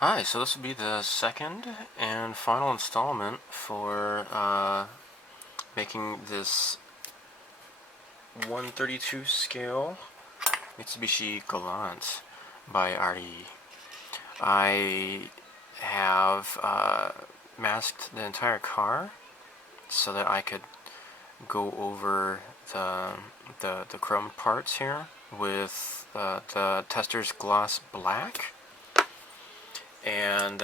Hi, so this will be the second and final installment for making this 132 scale Mitsubishi Galant by ARII. I have masked the entire car so that I could go over the chrome parts here with the tester's gloss black. And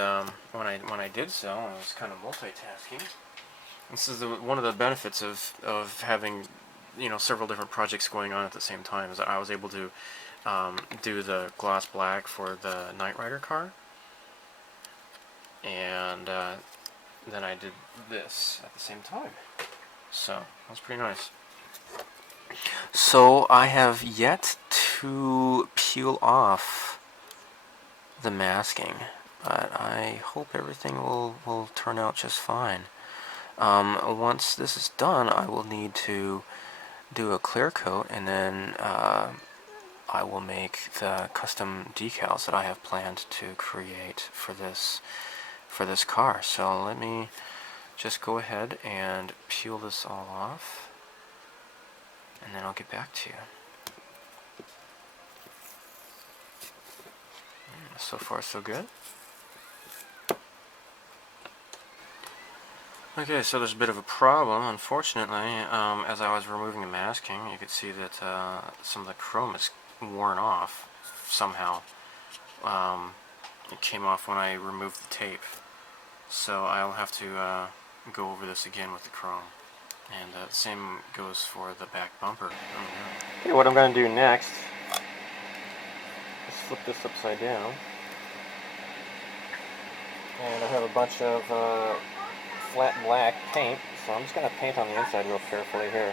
when I did so, I was kind of multitasking. This is one of the benefits of having several different projects going on at the same time. Is that I was able to do the gloss black for the Knight Rider car, and then I did this at the same time. So that's pretty nice. So I have yet to peel off the masking, but I hope everything will turn out just fine. Once this is done, I will need to do a clear coat, and then I will make the custom decals that I have planned to create for this car. So let me just go ahead and peel this all off, and then I'll get back to you. So far, so good. Okay, so there's a bit of a problem. Unfortunately, as I was removing the masking, you could see that some of the chrome is worn off somehow. It came off when I removed the tape. So I'll have to go over this again with the chrome. And the same goes for the back bumper. Okay, what I'm going to do next is flip this upside down. And I have a bunch of flat black paint, so I'm just going to paint on the inside real carefully here.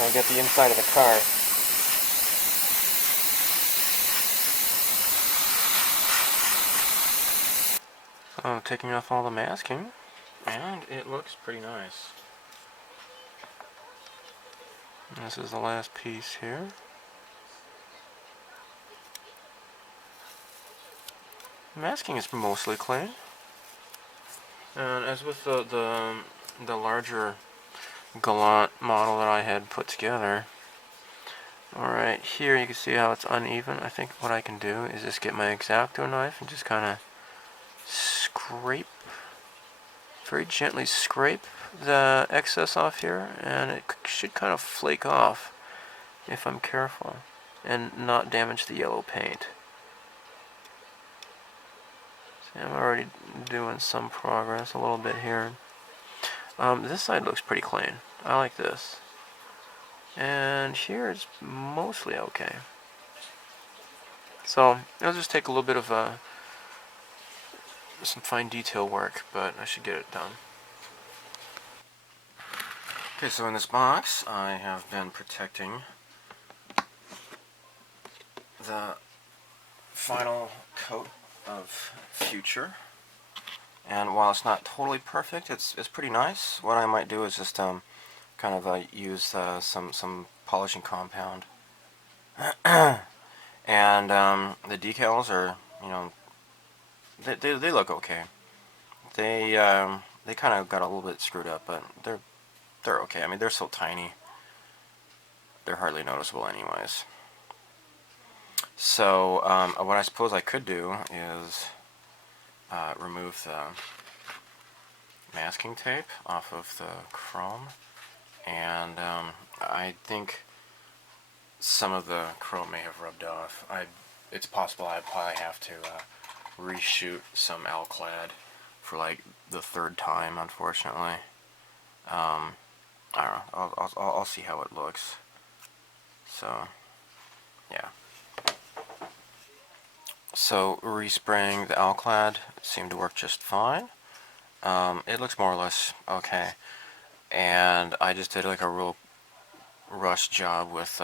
And get the inside of the car. So I'm taking off all the masking, and it looks pretty nice. This is the last piece here. Masking is mostly clean. And as with the larger Galant model that I had put together, alright, here you can see how it's uneven. I think what I can do is just get my X-Acto knife and just kind of scrape, very gently scrape the excess off here, and it should kind of flake off if I'm careful and not damage the yellow paint. See, I'm already doing some progress, a little bit here. This side looks pretty clean. I like this. And here it's mostly okay. So it'll just take a little bit of some fine detail work, but I should get it done. Okay, so in this box I have been protecting the final coat of Future. And while it's not totally perfect, it's pretty nice. What I might do is just kind of use some polishing compound. And the decals are, they look okay. They kind of got a little bit screwed up, but they're okay. I mean, they're so tiny, they're hardly noticeable anyways. So what I suppose I could do is remove the masking tape off of the chrome, and I think some of the chrome may have rubbed off. It's possible I'd probably have to reshoot some Alclad for like the third time, unfortunately. I don't know. I'll see how it looks. So, yeah. So respraying the Alclad seemed to work just fine. It looks more or less okay, and I just did like a real rush job with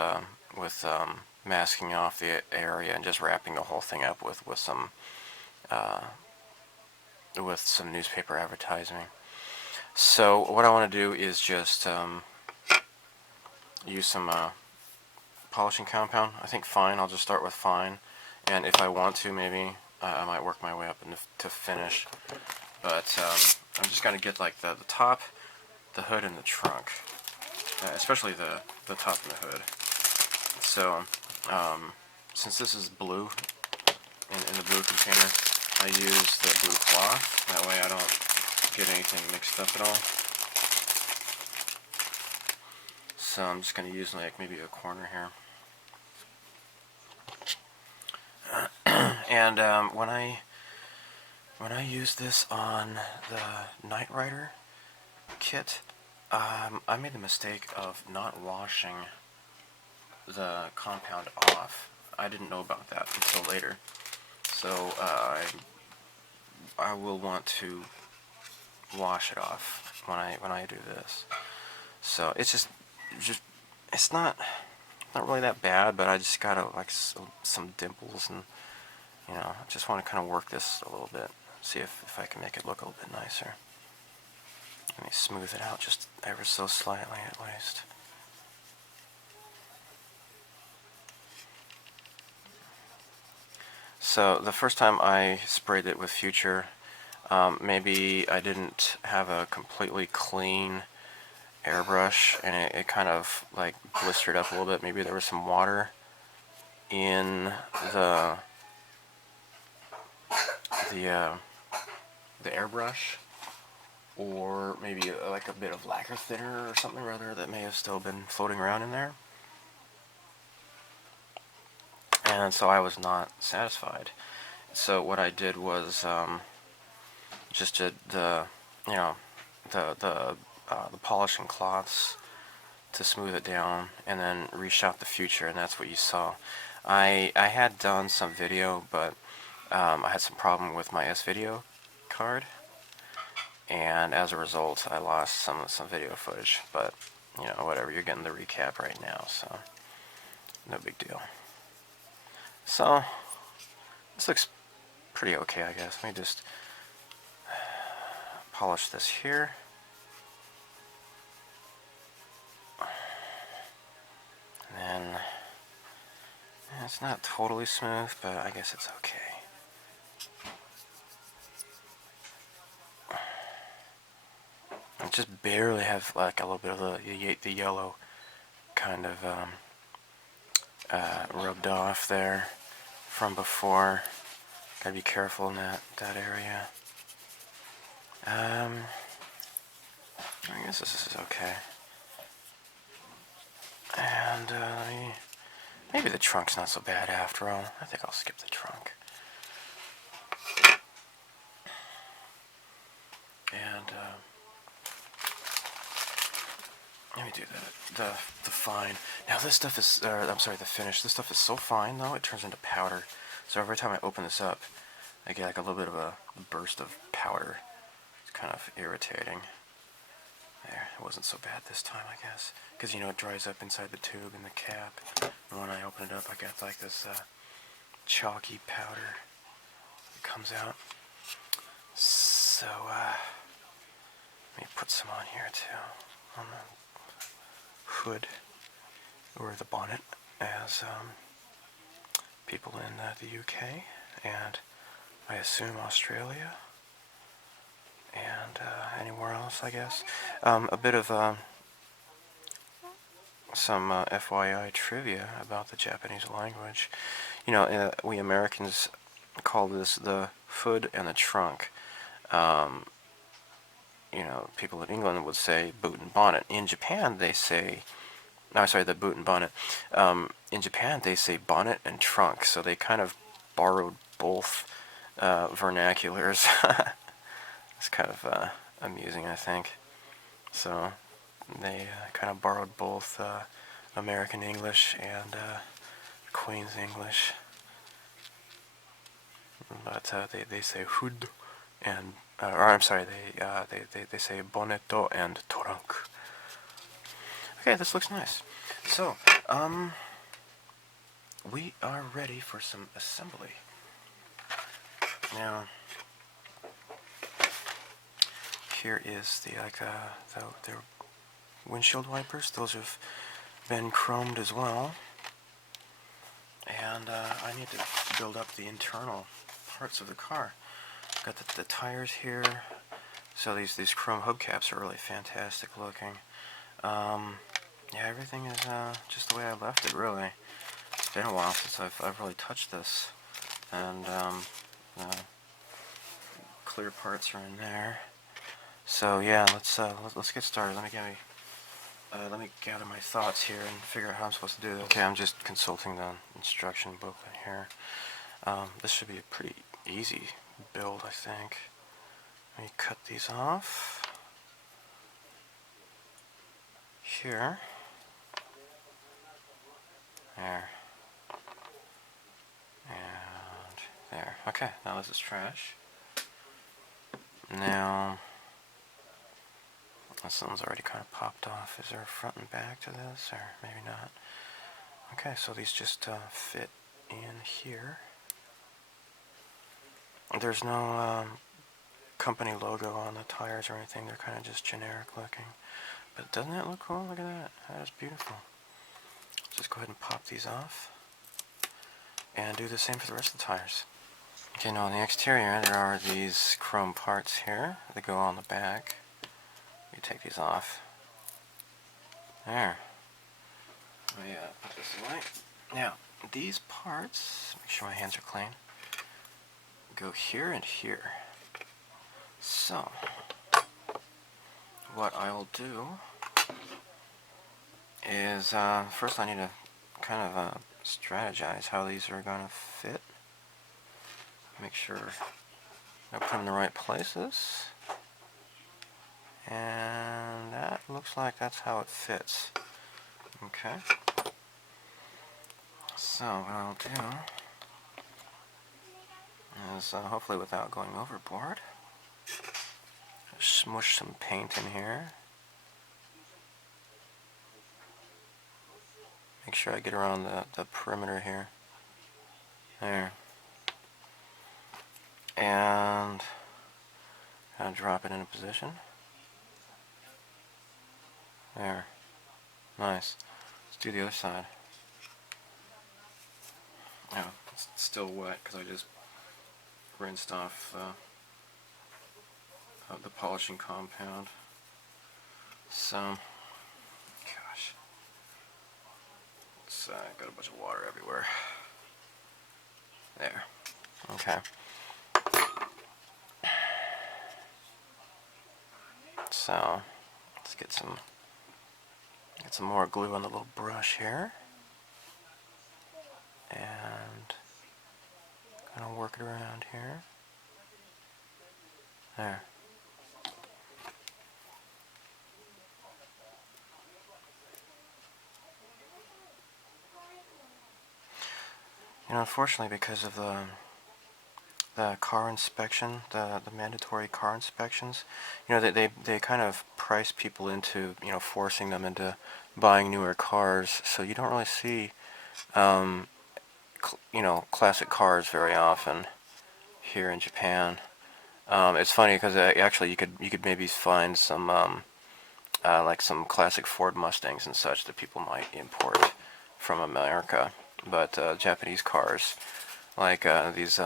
masking off the area and just wrapping the whole thing up with some newspaper advertising. So what I want to do is just use some polishing compound. I think fine. I'll just start with fine, and if I want to, maybe I might work my way up to finish. But I'm just going to get like the top, the hood, and the trunk, especially the top and the hood. So since this is blue in the blue container, I use the blue cloth. That way I don't get anything mixed up at all. So I'm just going to use like maybe a corner here. And when I use this on the Knight Rider kit, I made the mistake of not washing the compound off. I didn't know about that until later. So I will want to wash it off when I do this. So it's just it's not really that bad, but I just got like some dimples, and you know, I just want to kind of work this a little bit, see if I can make it look a little bit nicer. Let me smooth it out just ever so slightly at least. So the first time I sprayed it with Future, maybe I didn't have a completely clean airbrush, and it kind of like blistered up a little bit. Maybe there was some water in the airbrush, or maybe like a bit of lacquer thinner or something rather that may have still been floating around in there. And so I was not satisfied. So what I did was just did the polishing cloths to smooth it down, and then reshot the Future, and that's what you saw. I had done some video, but I had some problem with my S-Video card, and as a result I lost some video footage, but you know, whatever, you're getting the recap right now, so no big deal. So this looks pretty okay, I guess. Let me just polish this here. And then it's not totally smooth, but I guess it's okay. I just barely have like a little bit of the yellow kind of rubbed off there from before. Gotta be careful in that area. I guess this is okay. And maybe the trunk's not so bad after all. I think I'll skip the trunk. And let me do the fine. Now this stuff is, I'm sorry, the finish. This stuff is so fine though, it turns into powder. So every time I open this up, I get like a little bit of a burst of powder. It's kind of irritating. There, it wasn't so bad this time, I guess. Because, you know, it dries up inside the tube and the cap. And when I open it up, I got like this chalky powder that comes out. So, let me put some on here too. On the hood, or the bonnet, as people in the UK, and I assume Australia, and anywhere else, I guess. A bit of some FYI trivia about the Japanese language. You know, we Americans call this the hood and the trunk. You know, people in England would say boot and bonnet. In Japan, they say, no, sorry, the boot and bonnet. In Japan, they say bonnet and trunk, so they kind of borrowed both vernaculars. It's kind of amusing, I think. So they kind of borrowed both American English and Queen's English. But they say hood and, or I'm sorry, they say bonetto and trunk. Okay, this looks nice. So, we are ready for some assembly. Now, here is the windshield wipers. Those have been chromed as well. And I need to build up the internal parts of the car. Got the tires here. So these chrome hubcaps are really fantastic looking. Yeah, everything is just the way I left it, really. It's been a while since I've really touched this. And clear parts are in there. So yeah, let's get started. Let me gather my thoughts here and figure out how I'm supposed to do this. Okay, I'm just consulting the instruction booklet here. This should be a pretty easy build, I think. Let me cut these off. Here. There. And there. Okay, now this is trash. Now, this one's already kind of popped off. Is there a front and back to this, or maybe not? Okay, so these just fit in here. There's no company logo on the tires or anything. They're kind of just generic looking. But doesn't that look cool? Look at that. That is beautiful. Just go ahead and pop these off. And do the same for the rest of the tires. Okay, now on the exterior, there are these chrome parts here that go on the back. You take these off. There. Let me put this away. Now, these parts, make sure my hands are clean, go here and here. So, what I'll do is, first I need to kind of strategize how these are going to fit. Make sure I put them in the right places. And that looks like that's how it fits. Okay. So what I'll do is, hopefully without going overboard, smush some paint in here. Make sure I get around the perimeter here. There. And kind of drop it into position. There. Nice. Let's do the other side. Oh, it's still wet because I just rinsed off the polishing compound. So, gosh. It's got a bunch of water everywhere. There. Okay. So, let's get some more glue on the little brush here. And kind of work it around here. There. You know, unfortunately, because of the car inspection, the mandatory car inspections, you know, they kind of price people into, you know, forcing them into buying newer cars, so you don't really see, you know, classic cars very often here in Japan. It's funny because actually you could maybe find some like some classic Ford Mustangs and such that people might import from America, but Japanese cars like these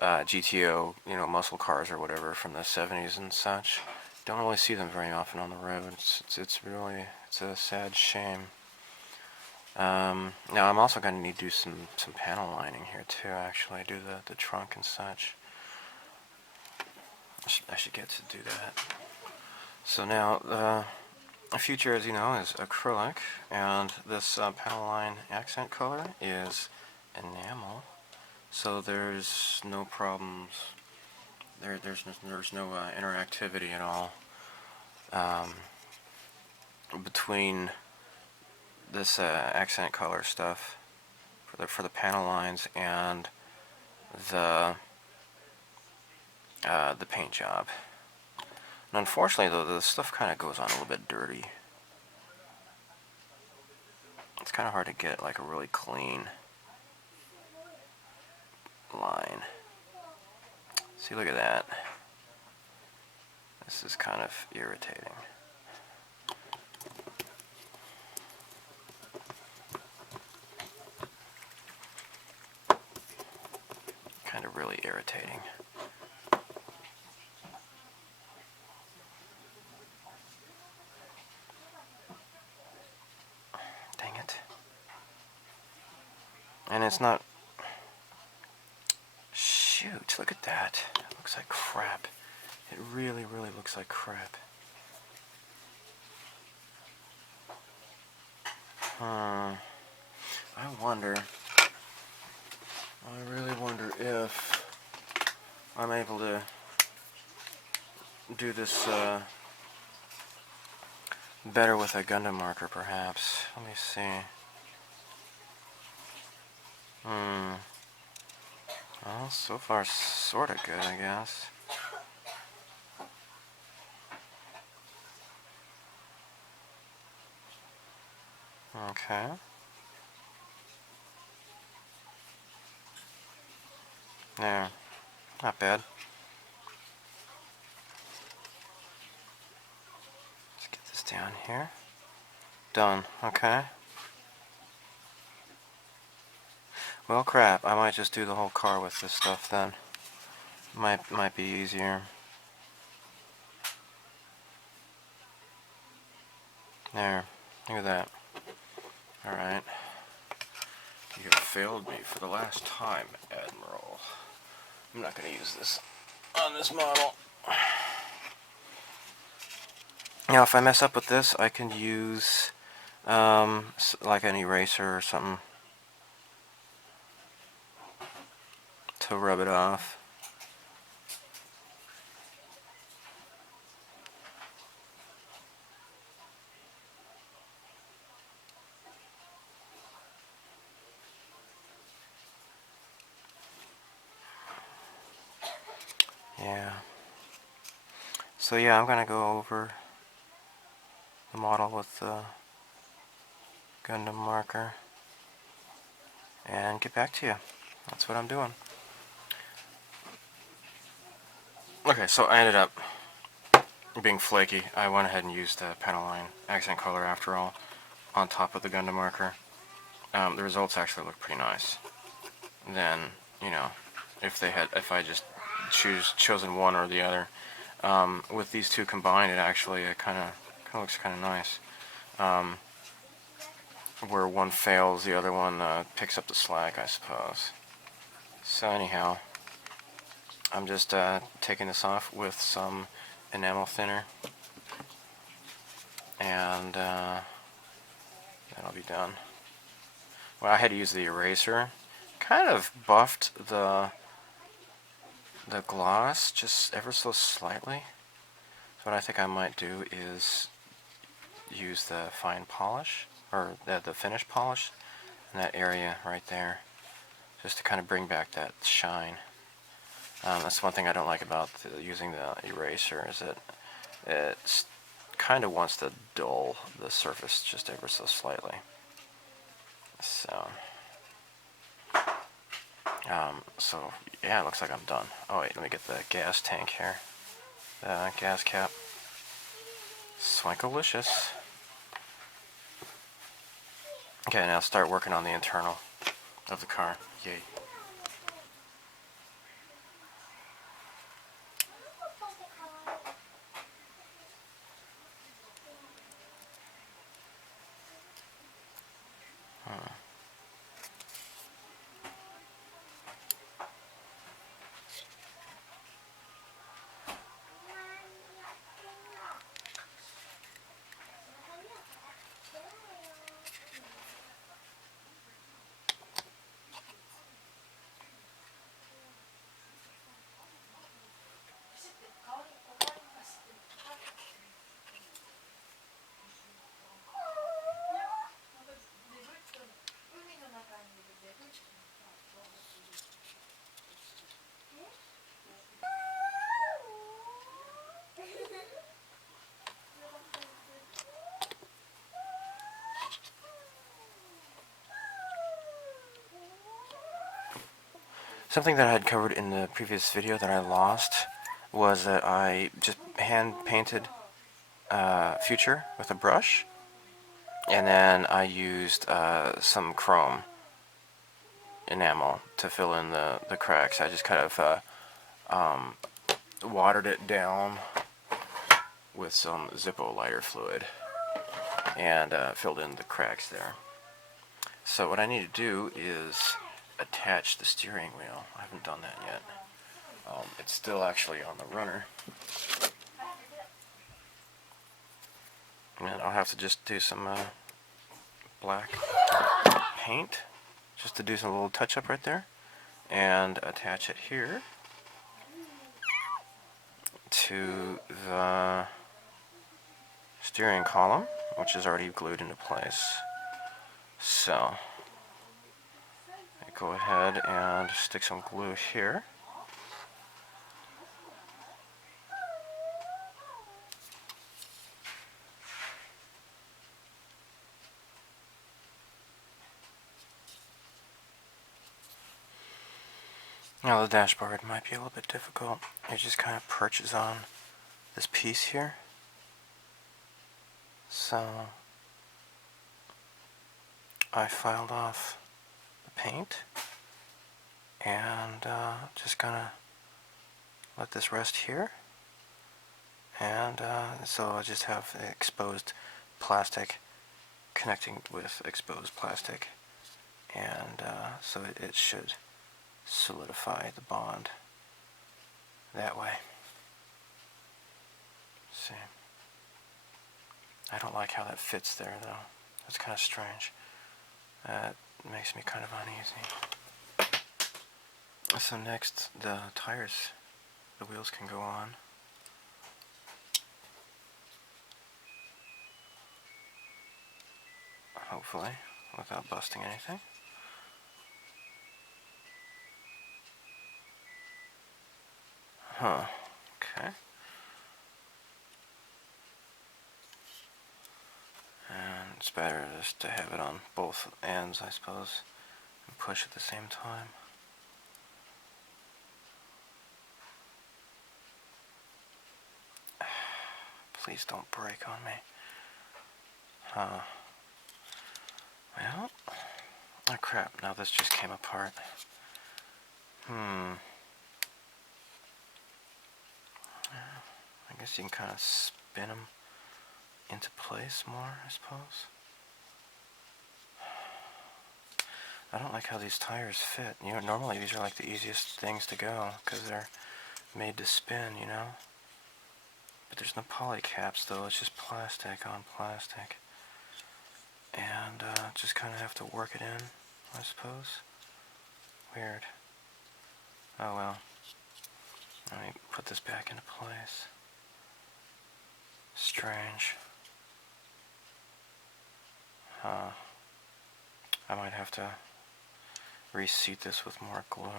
GTO, you know, muscle cars or whatever from the 70s and such, don't really see them very often on the road. It's really a sad shame. Now I'm also going to need to do some panel lining here too. Actually, do the trunk and such. I should get to do that. So now the future, as you know, is acrylic, and this panel line accent color is enamel. So there's no problems. There's no interactivity at all between this accent color stuff for the panel lines and the paint job. And unfortunately, though, the stuff kind of goes on a little bit dirty. It's kind of hard to get like a really clean line. See, look at that. This is kind of irritating. Kind of really irritating. Dang it. And it's not... Shoot, look at that. It looks like crap. It really, really looks like crap. I wonder... I really wonder if I'm able to do this better with a Gundam marker, perhaps. Let me see. Well, so far, sort of good, I guess. Okay. There. Not bad. Let's get this down here. Done. Okay. Well, crap. I might just do the whole car with this stuff then. Might be easier. There. Look at that. Alright. You have failed me for the last time, Admiral. I'm not going to use this on this model. Now, if I mess up with this, I can use like an eraser or something to rub it off. Yeah. So yeah, I'm gonna go over the model with the Gundam marker and get back to you. That's what I'm doing. Okay, so I ended up being flaky. I went ahead and used the Pentaline accent color after all on top of the Gundam marker. The results actually look pretty nice. Then, you know, if I just chosen one or the other, with these two combined, it kind of looks kind of nice. Where one fails, the other one picks up the slack, I suppose. So anyhow, I'm just taking this off with some enamel thinner, and then I'll be done. Well, I had to use the eraser. Kind of buffed the gloss just ever so slightly. So what I think I might do is use the fine polish, or the finish polish, in that area right there, just to kind of bring back that shine. That's one thing I don't like about using the eraser, is that it kind of wants to dull the surface just ever so slightly. So yeah, it looks like I'm done. Oh wait, let me get the gas tank here. The gas cap. Swankalicious. Okay, now start working on the internal of the car. Yay. Something that I had covered in the previous video that I lost, was that I just hand painted Future with a brush, and then I used some chrome enamel to fill in the cracks. I just kind of watered it down with some Zippo lighter fluid and filled in the cracks there. So what I need to do is attach the steering wheel. I haven't done that yet. It's still actually on the runner. And I'll have to just do some black paint just to do some little touch up right there and attach it here to the steering column, which is already glued into place. So I go ahead and stick some glue here. Now the dashboard might be a little bit difficult. It just kind of perches on this piece here. So I filed off the paint and just gonna let this rest here. And so I just have exposed plastic connecting with exposed plastic, and so it should solidify the bond that way. Let's see. I don't like how that fits there though. That's kind of strange. That makes me kind of uneasy. So next, the tires, the wheels can go on. Hopefully, without busting anything. Huh, okay. And it's better just to have it on both ends, I suppose, and push at the same time. Please don't break on me. Well, oh crap, now this just came apart. I guess you can kind of spin them into place more, I suppose. I don't like how these tires fit. You know, normally these are like the easiest things to go because they're made to spin, you know. But there's no poly caps though, it's just plastic on plastic. And just kind of have to work it in, I suppose. Weird. Oh well. Let me put this back into place. Strange. I might have to reseat this with more glue.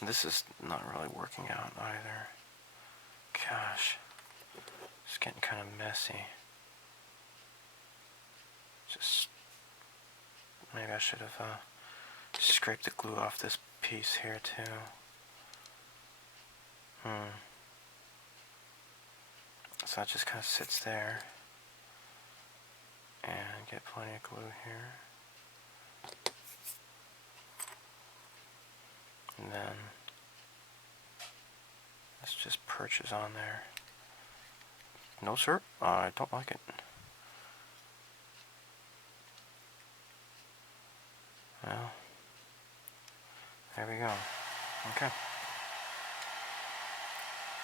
This is not really working out either. Gosh. It's getting kind of messy. Just maybe I should have scraped the glue off this piece here too. So it just kind of sits there, and get plenty of glue here. And then this just perches on there. No sir, I don't like it. Well, there we go. Okay.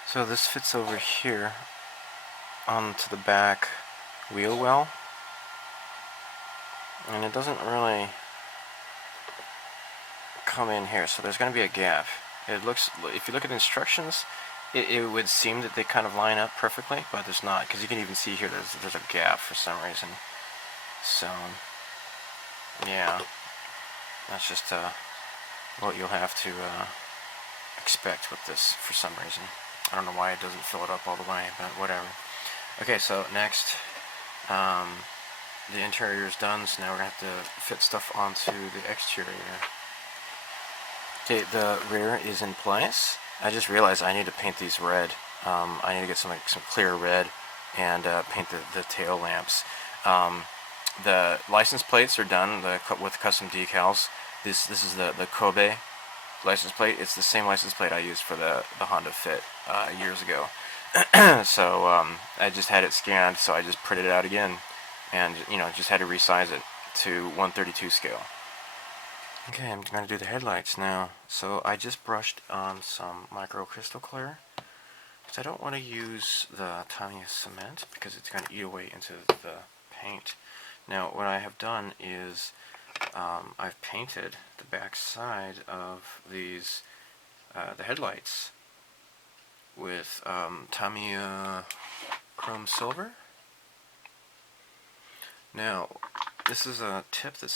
So this fits over here onto the back wheel well, and it doesn't really come in here, so there's going to be a gap. It looks, if you look at the instructions, it would seem that they kind of line up perfectly, but there's not, because you can even see here there's a gap for some reason. So yeah, that's just what you'll have to expect with this for some reason. I don't know why it doesn't fill it up all the way, but whatever. Okay, so next, the interior is done, so now we're going to have to fit stuff onto the exterior. Okay, the rear is in place, I just realized I need to paint these red. I need to get some clear red and paint the tail lamps. The license plates are done with custom decals. This is the Kobe license plate. It's the same license plate I used for the Honda Fit years ago. So I just had it scanned, so I just printed it out again, and just had to resize it to 132 scale. Okay, I'm going to do the headlights now. So I just brushed on some micro crystal clear, because I don't want to use the Tamiya cement, because it's going to eat away into the paint. Now what I have done is I've painted the back side of these, the headlights, with Tamiya chrome silver. Now, this is a tip that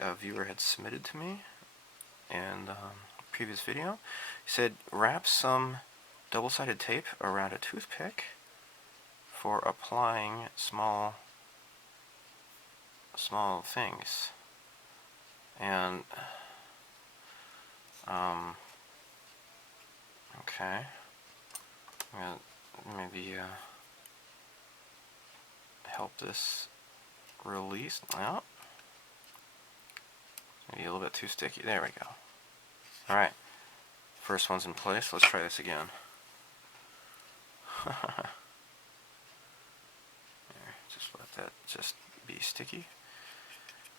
a viewer had submitted to me in a previous video. He said, wrap some double-sided tape around a toothpick for applying small things. And, okay. I'm gonna maybe help this release. Well, maybe a little bit too sticky. There we go. Alright, first one's in place. Let's try this again. Just let that just be sticky.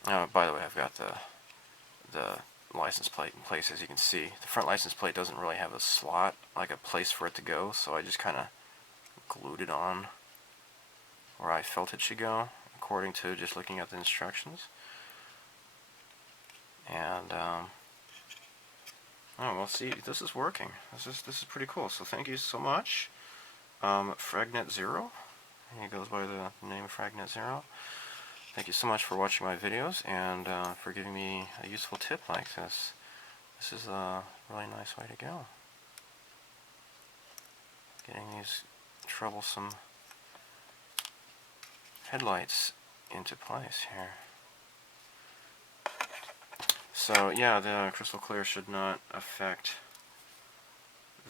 Oh, by the way, I've got the license plate in place, as you can see. The front license plate doesn't really have a slot, like a place for it to go, so I just kind of glued it on where I felt it should go, according to just looking at the instructions. And oh well, see, this is working. This is pretty cool. So thank you so much, Fragnet Zero. He goes by the name Fragnet Zero. Thank you so much for watching my videos and for giving me a useful tip like this. This is a really nice way to go. Getting these troublesome headlights into place here. So yeah, the crystal clear should not affect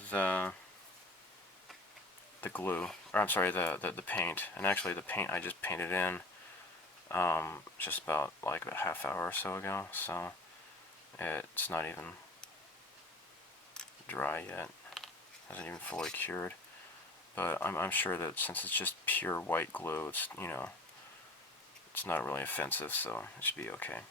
the glue, or I'm sorry, the paint. And actually the paint I just painted in just about like a half hour or so ago, so it's not even dry yet. Hasn't even fully cured. But I'm sure that since it's just pure white glue, it's it's not really offensive, so it should be okay.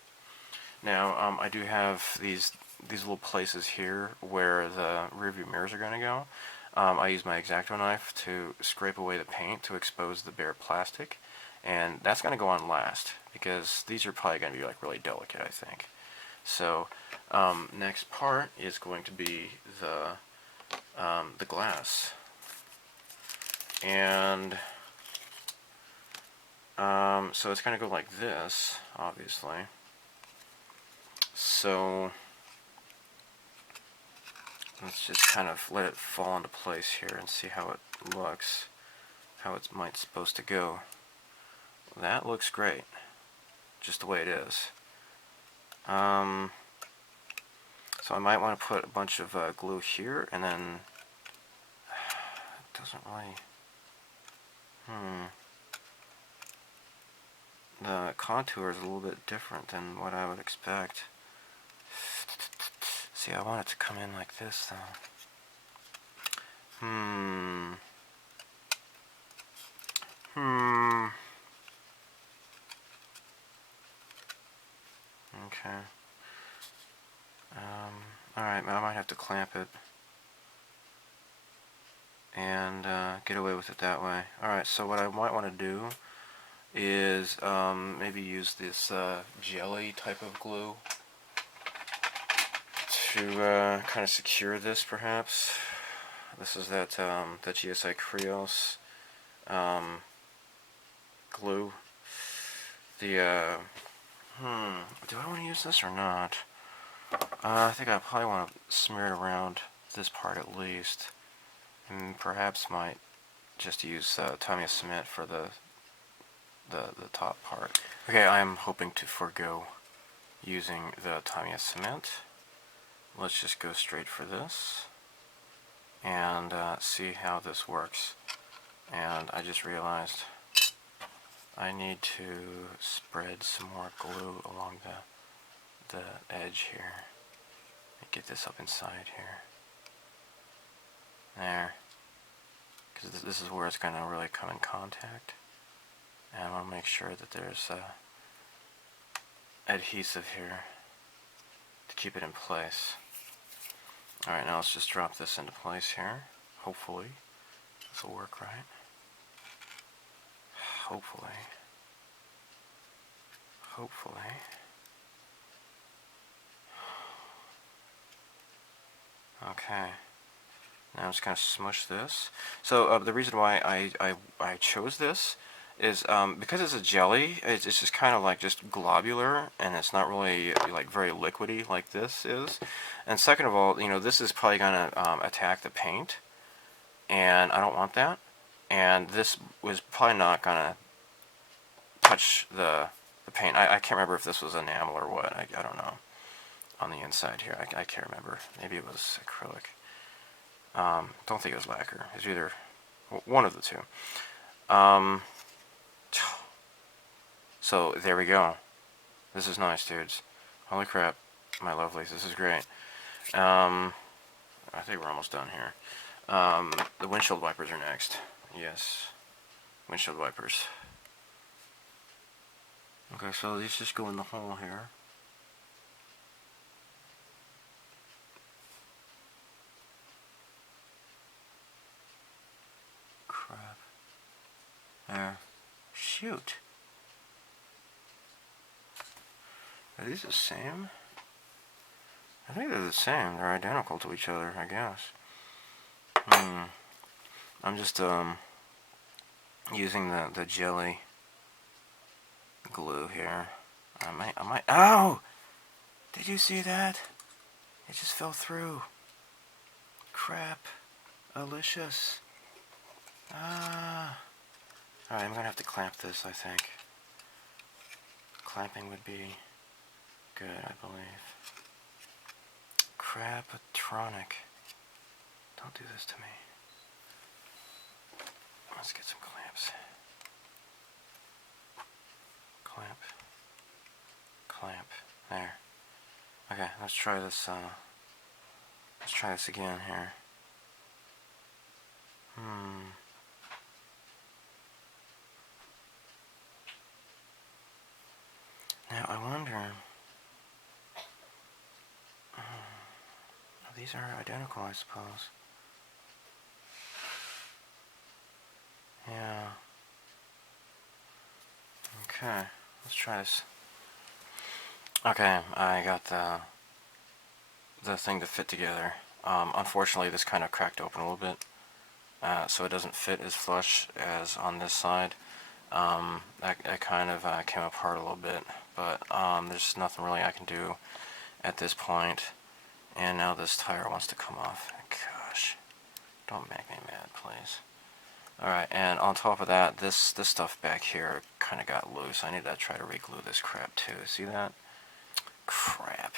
Now I do have these little places here where the rearview mirrors are going to go. I use my X-Acto knife to scrape away the paint to expose the bare plastic, and that's going to go on last because these are probably going to be like really delicate, I think. So next part is going to be the glass, and so it's going to go like this, obviously. So let's just kind of let it fall into place here and see how it looks, how it might supposed to go. That looks great, just the way it is. So I might want to put a bunch of glue here, and then it doesn't really. The contour is a little bit different than what I would expect. See, I want it to come in like this, though. Okay. Alright, I might have to clamp it and get away with it that way. Alright, so what I might want to do is maybe use this jelly type of glue to kind of secure this, perhaps. This is that GSI Krios glue. The do I want to use this or not? I think I probably want to smear it around this part at least, and perhaps might just use Tamiya cement for the top part. Okay, I am hoping to forego using the Tamiya cement. Let's just go straight for this. and see how this works. And I just realized I need to spread some more glue along the edge here. Get this up inside here. There. Because this is where it's going to really come in contact. And I want to make sure that there's adhesive here to keep it in place. Alright, now let's just drop this into place here. Hopefully this will work right. Hopefully. Okay. Now I'm just going to smush this. So the reason why I chose this is because it's a jelly, it's just kind of like just globular, and it's not really like very liquidy like this is. And second of all, you know, this is probably going to attack the paint, and I don't want that. And this was probably not going to touch the paint. I can't remember if this was enamel or what. I don't know. On the inside here, I can't remember. Maybe it was acrylic. Don't think it was lacquer. It's either one of the two. So there we go. This is nice, dudes. Holy crap, my lovelies. This is great. I think we're almost done here. The windshield wipers are next. Yes, windshield wipers. Okay, so these just go in the hole here. Crap. There. Shoot. Are these the same? I think they're the same. They're identical to each other, I guess. I'm just using the jelly glue here. I might. Oh! Did you see that? It just fell through. Crap. Alicious. Ah. Alright, I'm gonna have to clamp this, I think. Clamping would be good, I believe. Crapatronic. Don't do this to me. Let's get some clamps. Clamp. Clamp. There. Okay, let's try this, let's try this again here. Now, I wonder... these are identical, I suppose. Yeah. Okay, let's try this. Okay, I got the thing to fit together. Unfortunately, this kind of cracked open a little bit, so it doesn't fit as flush as on this side. That kind of came apart a little bit, but there's nothing really I can do at this point. And now this tire wants to come off. Gosh, don't make me mad, please. Alright, and on top of that, this stuff back here kind of got loose. I need to try to re-glue this crap too. See that? Crap.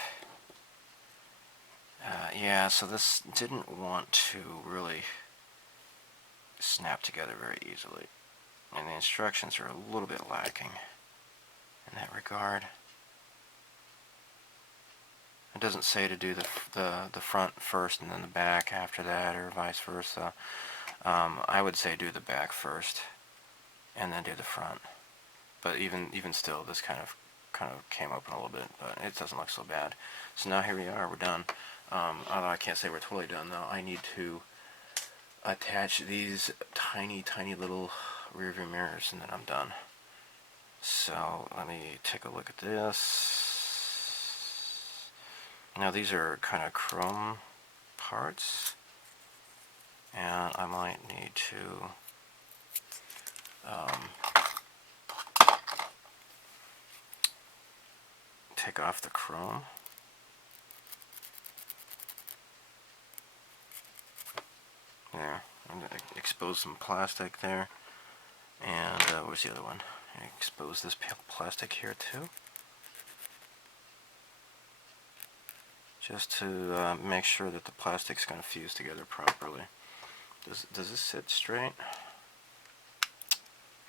Yeah, so this didn't want to really snap together very easily. And the instructions are a little bit lacking in that regard. It doesn't say to do the front first and then the back after that, or vice versa. I would say do the back first and then do the front. But even still, this kind of came open a little bit, but it doesn't look so bad. So now here we are, we're done. Although I can't say we're totally done though. I need to attach these tiny little rearview mirrors, and then I'm done. So let me take a look at this. Now these are kind of chrome parts, and I might need to take off the chrome. There, I'm going to expose some plastic there, and where's the other one? Expose this plastic here too. just to make sure that the plastic's going to fuse together properly. Does this sit straight?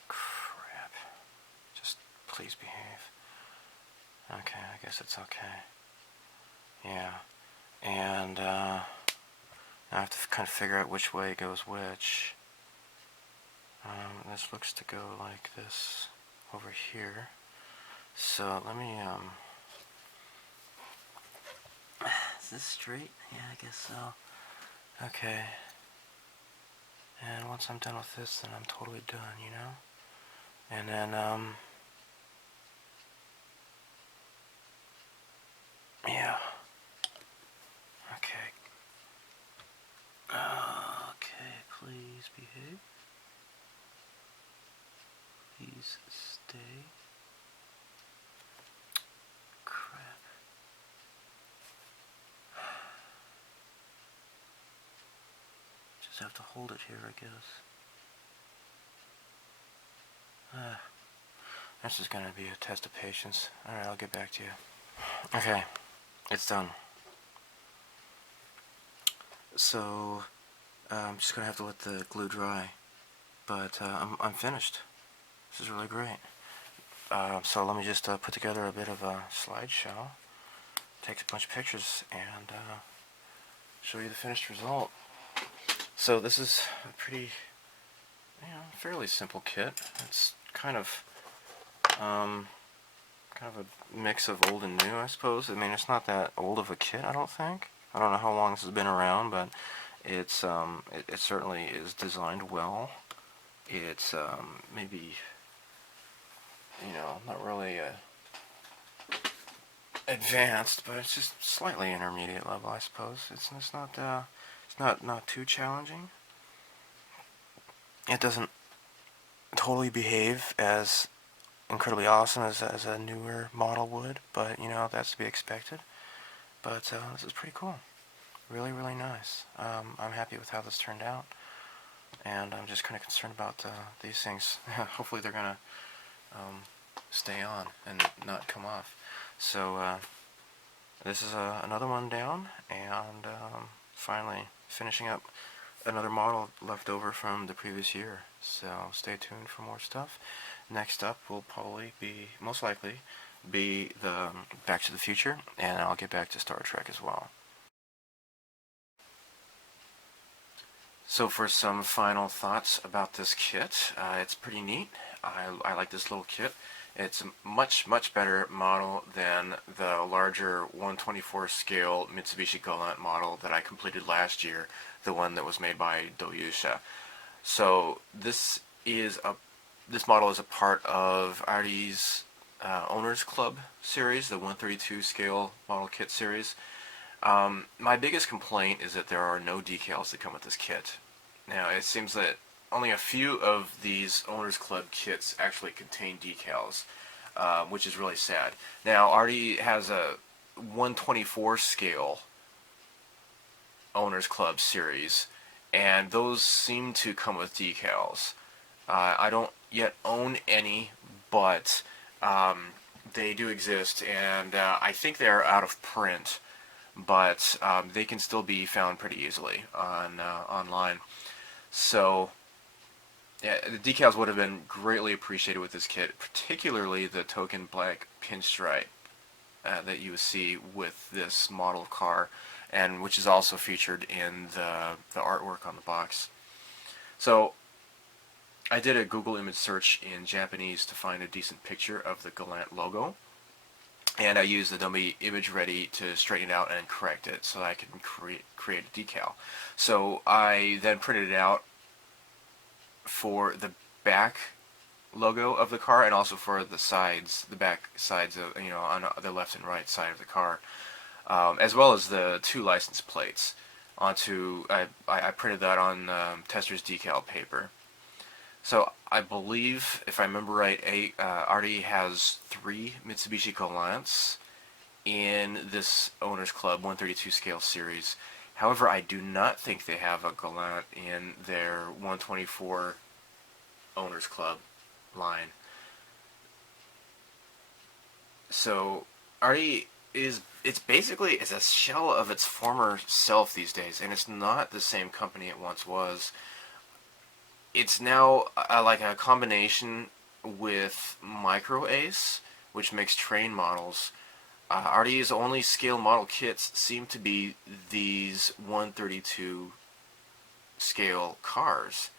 Crap. Just please behave. Okay, I guess it's okay. Yeah. And I have to kind of figure out which way goes which. This looks to go like this over here. So let me, is this straight? Yeah, I guess so. Okay. And once I'm done with this, then I'm totally done, you know? And then, yeah. Okay. Okay, please behave. Please stay. Crap. Just have to hold it here, I guess. This is gonna be a test of patience. Alright, I'll get back to you. Okay, it's done. So, I'm just gonna have to let the glue dry. But I'm finished. This is really great. So let me just put together a bit of a slideshow, take a bunch of pictures, and show you the finished result. So this is a pretty, fairly simple kit. It's kind of a mix of old and new, I suppose. I mean, it's not that old of a kit, I don't think. I don't know how long this has been around, but it's it certainly is designed well. It's maybe, not really advanced, but it's just slightly intermediate level, I suppose. It's not too challenging. It doesn't totally behave as incredibly awesome as a newer model would, but that's to be expected. But this is pretty cool. Really, really nice. I'm happy with how this turned out, and I'm just kind of concerned about these things. Hopefully they're gonna stay on and not come off. So this is another one down, and finally finishing up another model left over from the previous year. So stay tuned for more stuff. Next up will probably be, most likely, be the Back to the Future, and I'll get back to Star Trek as well. So for some final thoughts about this kit, it's pretty neat. I like this little kit. It's a much better model than the larger 1/24 scale Mitsubishi Galant model that I completed last year, the one that was made by Doyusha. So this model is a part of ARII's Owners Club series, the 132 scale model kit series. My biggest complaint is that there are no decals that come with this kit. Now, it seems that only a few of these Owners Club kits actually contain decals, which is really sad. Now, ARII has a 1/24 scale Owners Club series, and those seem to come with decals. I don't yet own any, but they do exist, and I think they are out of print, but they can still be found pretty easily online. So yeah, the decals would have been greatly appreciated with this kit, particularly the token black pinstripe that you see with this model of car, and which is also featured in the artwork on the box. So I did a Google image search in Japanese to find a decent picture of the Galant logo, and I used the dummy image ready to straighten it out and correct it so I can create a decal. So I then printed it out for the back logo of the car, and also for the sides, the back sides of, on the left and right side of the car, as well as the two license plates. I printed that on tester's decal paper. So I believe, if I remember right, ARII has 3 Mitsubishi Galants in this Owners Club 132 scale series. However, I do not think they have a Galant in their 124 Owners Club line. So ARII it's basically it's a shell of its former self these days, and it's not the same company it once was. It's now like a combination with Micro Ace, which makes train models. RD's only scale model kits seem to be these 132 scale cars.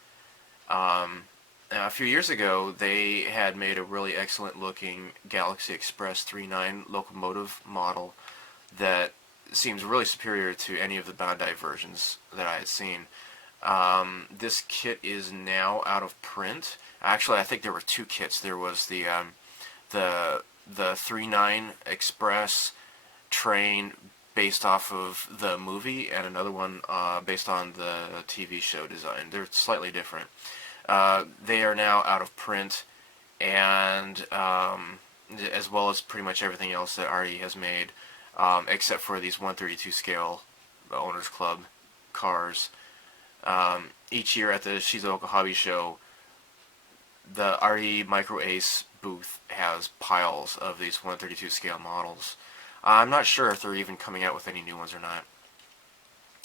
A few years ago, they had made a really excellent looking Galaxy Express 39 locomotive model that seems really superior to any of the Bandai versions that I had seen. This kit is now out of print. Actually, I think there were two kits. There was the the 39 Express train based off of the movie, and another one based on the TV show design. They're slightly different. They are now out of print, and as well as pretty much everything else that ARII has made, except for these 132 scale Owners Club cars. Each year at the Shizuoka Hobby Show, the ARII Micro Ace booth has piles of these 132 scale models. I'm not sure if they're even coming out with any new ones or not.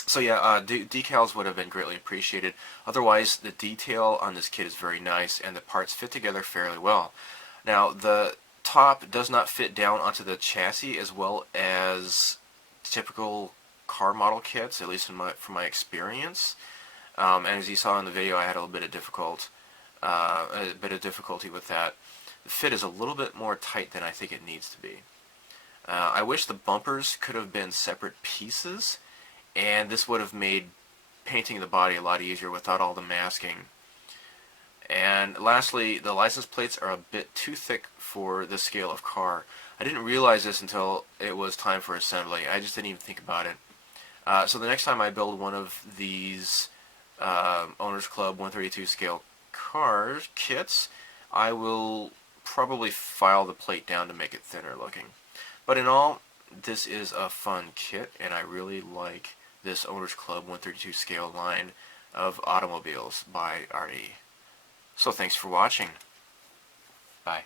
So yeah, decals would have been greatly appreciated. Otherwise, the detail on this kit is very nice, and the parts fit together fairly well. Now, the top does not fit down onto the chassis as well as typical car model kits, at least from my experience. And as you saw in the video, I had a bit of difficulty with that. The fit is a little bit more tight than I think it needs to be. I wish the bumpers could have been separate pieces, and this would have made painting the body a lot easier without all the masking. And lastly, the license plates are a bit too thick for this scale of car. I didn't realize this until it was time for assembly. I just didn't even think about it. So the next time I build one of these Owners Club 132 scale car kits, I will probably file the plate down to make it thinner looking. But in all, this is a fun kit, and I really like this Owners Club 132 scale line of automobiles by ARII. So thanks for watching. Bye.